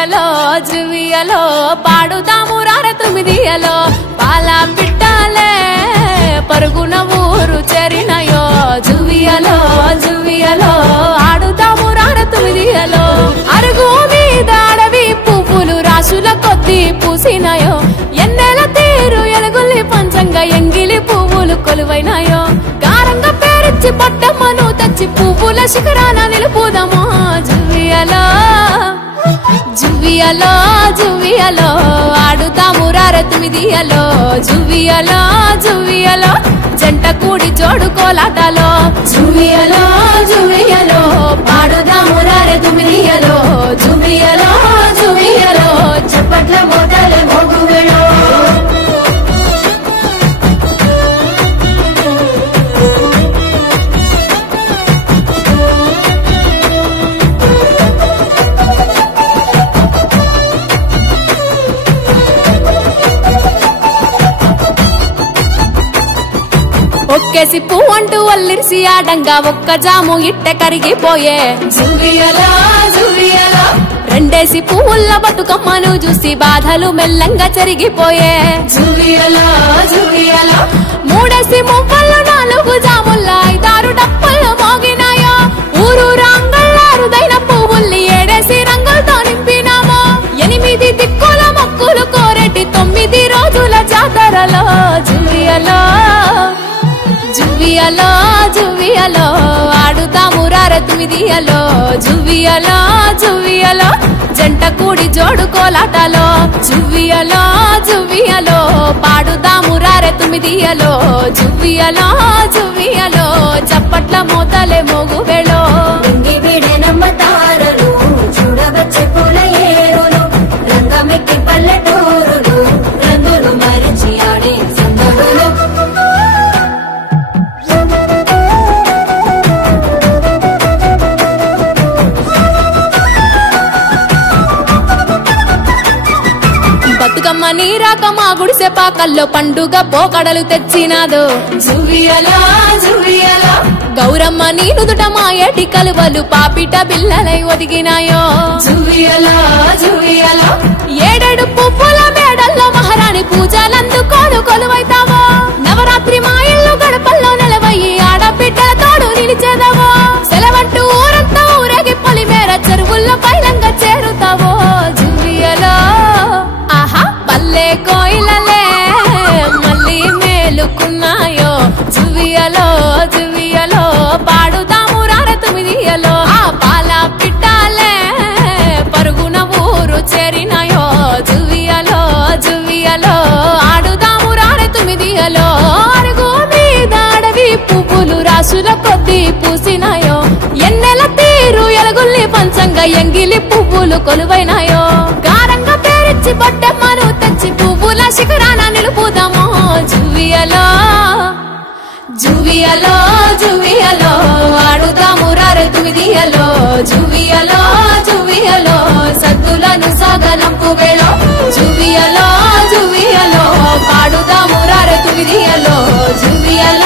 జువియలో జువియలో పాడుదాము రార తుమిదియలో పాల పిట్టాలే పరుగున ఊరు చేరినయో జువియలో జువియలో ఆడుదాము రార తుమిదియలో అరుగు మీద అడవి పువ్వులు రాసుల కొద్ది పూసినయో ఎన్నెల తీరు ఎలుగుల్లి పంచంగా ఎంగిలి పువ్వులు కొలువైనాయో గారంగా పేరిచ్చి పట్టమ్మను తెచ్చి పువ్వుల శిఖరాన నిలుపుదమో జువియలో జువియలో జువియలో ఆడుతాము రార తుమిదియలో జువియలో జువియలో జంట కూడి జోడు కోలాటలో జువియలో జువియలో పాడుదాము రార తుమిదియలో జువియలో జువియలో చప్పట్ల మోతలే మోగువేళో ఒక్కేసి పువ్వు అంటూ వల్లిరిసి ఆడంగా ఒక్క జాము ఇట్టె కరిగిపోయే జువియలో జువియలో రెండేసి పువ్వుల్ల బతుకమ్మను చూసి బాధలు మెల్లంగా చెరిగిపోయే జువియలో జువియలో మూడేసి మువ్వలు నాలుగు జాముల్ల ఐదారు డప్పులు మోగినాయో ఊరు రంగళ్ళారుదైన పువ్వుల్ని ఏడేసి రంగులతో నింపినామో ఎనిమిది దిక్కుల మొక్కులు కోరెటి 9 రోజుల జాతరలో జువియలో జువియలో జువియలో ఆడుతాము రార తుమిదియలో జువియలో జువియలో జంట కూడి జోడు కోలాటలో జువియలో జువియలో పాడుదాము రార తుమిదియలో జువియలో జువియలో చప్పట్ల మోతలే మోగువేళో నమ్మతారలు చూడవచ్చే పూల ఏరులు రంగమెక్కి పల్లెటూరులు రంగులు మరిచి ఆడే సందడులు బతుకమ్మ నీరాక మా గుడిసె పాకల్లో పండుగ పోకడలు తెచ్చినాదో జువియలో జువియలో గౌరమ్మ నీ నుదుట మా ఏటి కలువలు పాపిట బిల్లలై ఒదిగినాయో జువియలో జువియలో ఏడేడు పువ్వుల మేడల్లో మహారాణి పూజలందుకోను కొలువైతావో నవరాత్రి మా ఇల్లు గడపల్లో నిలవయ్యి ఆడబిడ్డల తోడు నిలిచేదవో సెలవంటూ ఊరంతా ఊరేగి పొలిమేర చెరువుల్లో పైలంగా చేరుతావో జువియలో ఆహా పల్లె కోయిలలే మళ్ళీ మేలుకున్నాయో జువియలో జువియలో పాడుదాము రార తుమిదియలో ఆ పాల పిట్టాలే పరుగున ఊరు చేరినాయో జువియలో జువియలో ఆడుదాము రార తుమిదియలో అరుగు మీద అడవి పువ్వులు రాసుల కొద్ది పూసినాయో ఎన్నెల తీరు ఎలుగుల్లి పంచంగా ఎంగిలి పువ్వులు కొలువైనాయో గారంగా పేరిచ్చి బొట్టమ్మను తెచ్చి పువ్వుల శిఖరాన నిలుపుదామో జువియలో జువియలో జువియలో ఆడుతాము రార తుమిదియలో జువియలో జువియలో సద్దులను సాగనంపు వేళ జువియలో జువియలో పాడుదాము రార తుమిదియలో జువియలో